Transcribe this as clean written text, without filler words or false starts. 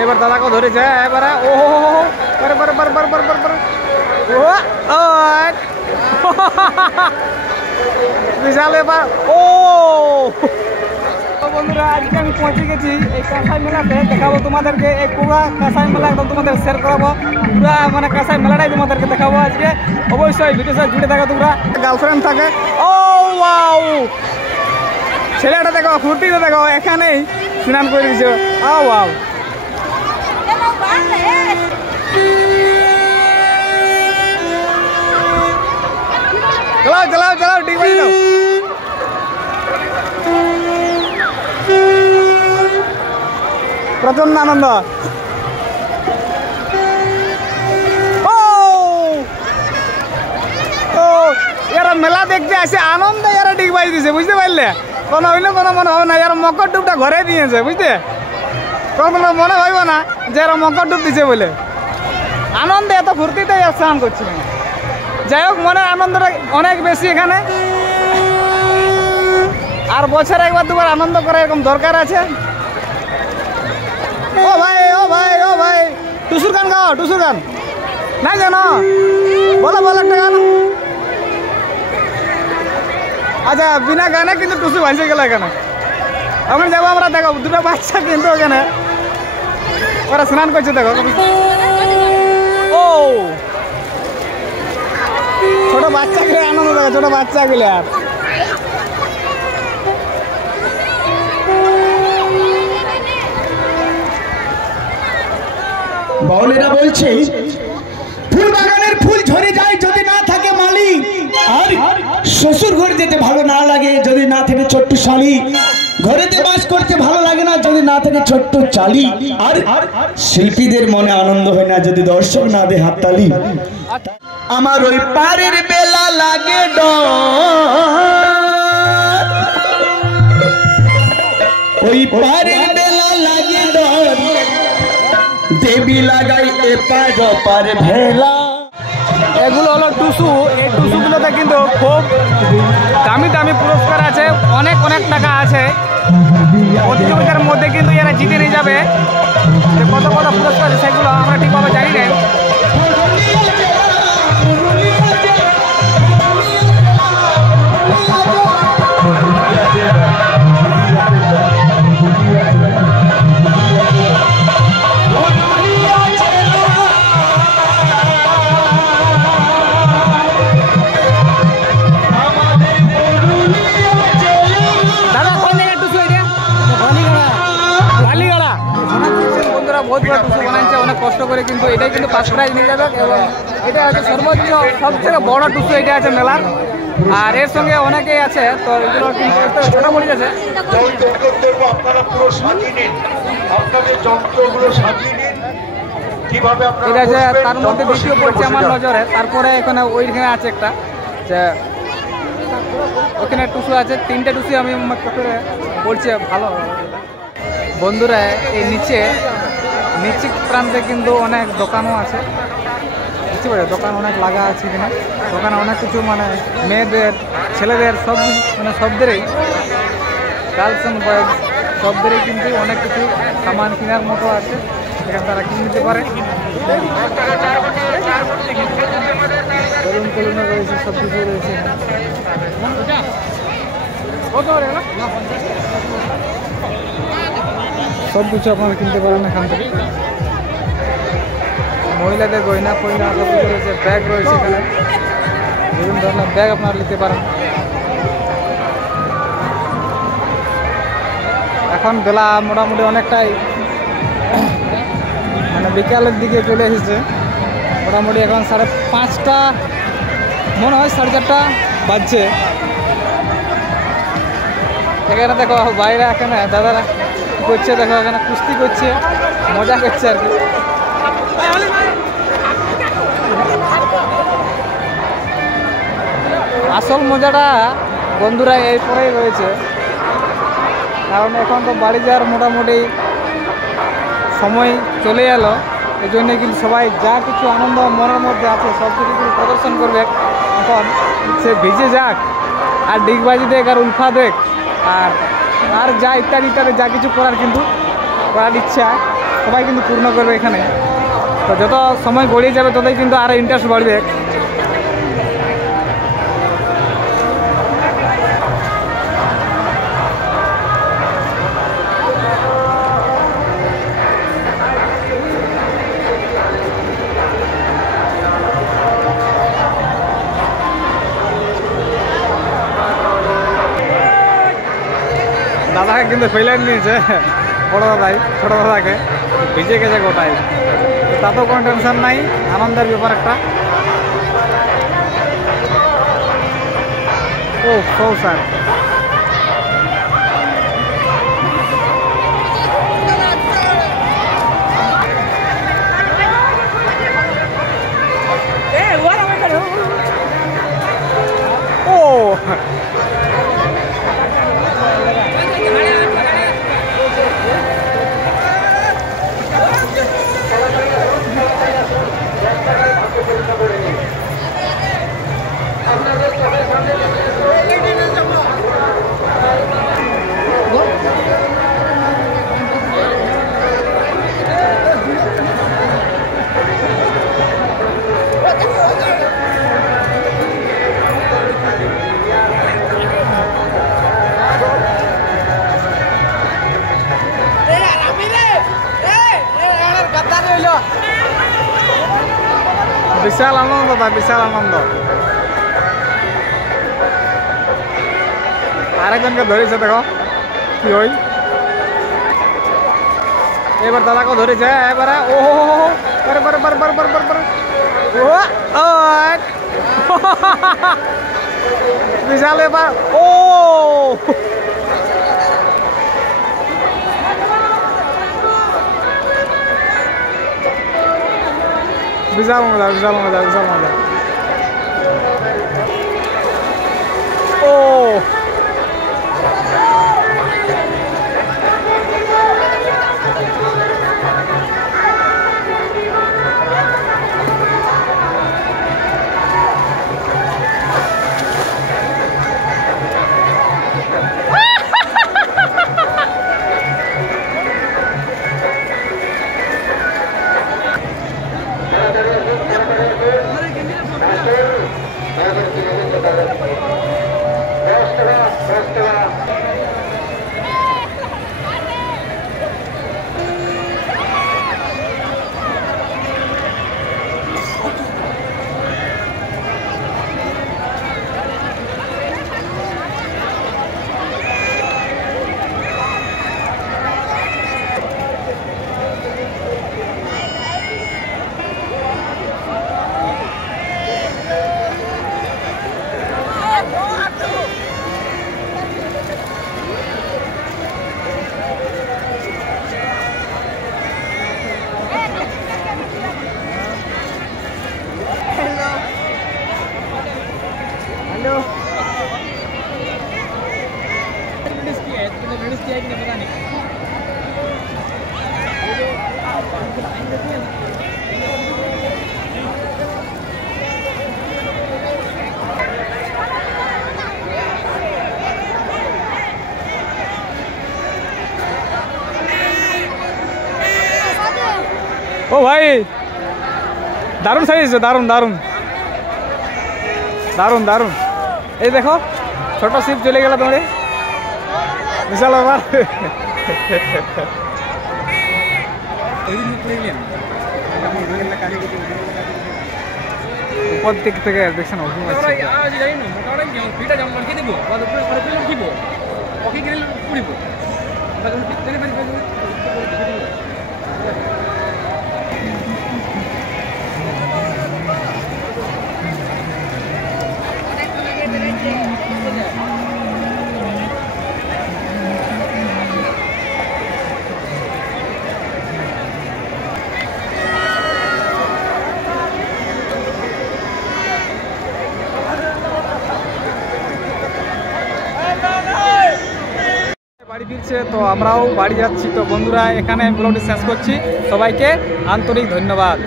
এবার দাদাকে ধরেছে এবারে ও পরে পরে পরে পরে পরে পরে ও বিশাল ব্যাপার ও বন্ধুরা আজকে আমি পৌঁছে গেছি এই কাঁসাই মেলাতে দেখাবো তোমাদেরকে এই পুরো কাঁসাই মেলা একদম তোমাদের শেয়ার করাবো পুরো মানে কাঁসাই মেলাটাই তোমাদেরকে দেখাবো আজকে অবশ্যই ভিডিওর সাথে জুড়ে থাকো তোমরা গার্লফ্রেন্ড থাকে ও ওয়াও ছেলেটা দেখো ফুর্তিতে দেখো এখানেই স্নান করে দিয়েছে ও ওয়াও চলাও চলাও চলাও ঠিক আছে দাও প্রচন্ড আনন্দ ও ও এরা মেলা দেখতে আসে আনন্দ এরা ঠিক বাজি দিছে বুঝতে পারলে কোনো হইলে কোনো মনে হবে না এরা মকর ডুবটা ঘরে দিয়েছে বুঝতে কোনো মনে হইব না যে এরা মকর ডুব দিছে বলে আনন্দে এত ফুর্তিতে স্নান করছিল যাই হোক মনের আনন্দটা অনেক বেশি এখানে আর বছরে একবার দুবার আনন্দ করা এরকম দরকার আছে ও ভাই ও ভাই ও ভাই টুসুর গান গাও টুসুর গান না জানো বলো বলো একটা গান আচ্ছা বিনা গানে কিন্তু টুসু ভাসে গেল এখানে ওখানে যাবো আমরা দেখো দুটো বাচ্চা কিন্তু ওখানে ওরা স্নান করছে দেখো ও ছোট বাচ্চাগুলো আনন্দ দেখো ছোট বাচ্চাগুলো আর বাউলেরা বলছে ফুল বাগানের ফুল ঝরে যায় যদি না থাকে মালি আর শ্বশুর ঘর যেতে ভালো না লাগে যদি না থাকে ছোট্ট শালি ঘরেতে বাস করতে ভালো লাগে না যদি না থাকে ছোট্ট চালি আর শিল্পীদের মনে আনন্দ হয় না যদি দর্শক না দেয় হাততালি আমার ওই পারের বেলা লাগে ডর ওই পারের বেলা লাগে ডর দেবী লাগাই এপার ওপার ভেলা এগুলো হলো টুসু এই টুসুগুলোতে কিন্তু খুব দামি দামি পুরস্কার আছে অনেক অনেক টাকা আছে প্রতিযোগিতার মধ্যে কিন্তু এরা জিতে নিয়ে যাবে যে কত কত পুরস্কার আছে সেগুলো আমরা ঠিকভাবে জানি না বহুত বড় টুসু বানাচ্ছে অনেক কষ্ট করে কিন্তু এটাই কিন্তু ফার্স্ট প্রাইজ নিয়ে যাবে এবং এটা হচ্ছে সর্বোচ্চ সবথেকে বড় টুসু এটা আছে মেলার আর এর সঙ্গে অনেকেই আছে তো এগুলো কিন্তু ছোট বড়ি আছে এটা আছে তার মধ্যে দ্বিতীয় পড়ছে আমার নজরে তারপরে এখানে ওইখানে আছে একটা যে ওখানে টুসু আছে তিনটে টুসু আমি পড়ছে ভালো বন্ধুরা এই নিচে প্রান্তে কিন্তু অনেক দোকানও আছে বুঝতে পারে দোকান অনেক লাগা আছে কিনা দোকানে অনেক কিছু মানে মেয়েদের ছেলেদের সব মানে সবদেরই গার্লস অ্যান্ড বয়েজ সবদেরই কিন্তু অনেক কিছু সামান কেনার মতো আছে এখানে তারা কিনে নিতে পারে বেলুন টেলুনও রয়েছে সব কিছু রয়েছে সব কিছু আপনারা কিনতে পারেন এখান থেকে মহিলাদের গয়না ফয়না সব কিছু রয়েছে ব্যাগ রয়েছে এখানে বিভিন্ন ধরনের ব্যাগ আপনারা নিতে পারেন এখন বেলা মোটামুটি অনেকটাই মানে বিকালের দিকে চলে এসেছে মোটামুটি এখন 5:30 মনে হয় 4:30 বাজছে এখানে দেখো বাইরে এখানে দাদারা করছে দেখো এখানে কুস্তি করছে মজা করছে আর কি আসল মজাটা বন্ধুরা এরপরেই রয়েছে কারণ এখন তো বাড়ি যাওয়ার মোটামুটি সময় চলে এলো এই জন্যে কিন্তু সবাই যা কিছু আনন্দ মনের মধ্যে আছে সব কিছু কিন্তু প্রদর্শন করবে এখন সে ভিজে যাক আর ডিগবাজি দেখ আর উলফা দেখ আর যা ইত্যাদি ইত্যাদি যা কিছু করার কিন্তু করার ইচ্ছা সবাই কিন্তু পূর্ণ করবে এখানে। তো যত সময় গড়িয়ে যাবে ততই কিন্তু আরও ইন্টারেস্ট বাড়বে। দাদাকে কিন্তু ফেলে নিয়েছে বড় দাদাই, ছোটো দাদাকে ভিজে গেছে গোটাই। তাতেও কোনো টেনশন নাই, আনন্দের ব্যাপার একটা। ও সো স্যার, ও বিশাল আনন্দ দাদা, বিশাল আনন্দ। আরেকজনকে ধরেছে, দেখো কি ওই এবার দাদাকে ধরেছে এবারে। ও বিশাল এবার। ও বিশাল মজা, বিশাল মজা, বিশাল মজা। ও ও ভাই দারুণ সাজিয়েছে, দারুণ দারুণ দারুণ দারুণ। এই দেখো ছোট শিপ চলে গেল তোমার, বিশাল ব্যাপার। উপর দিক থেকে দেখছেন বাড়ি ফিরছে, তো আমরাও বাড়ি যাচ্ছি। তো বন্ধুরা এখানে ব্লগটি শেষ করছি, সবাইকে আন্তরিক ধন্যবাদ।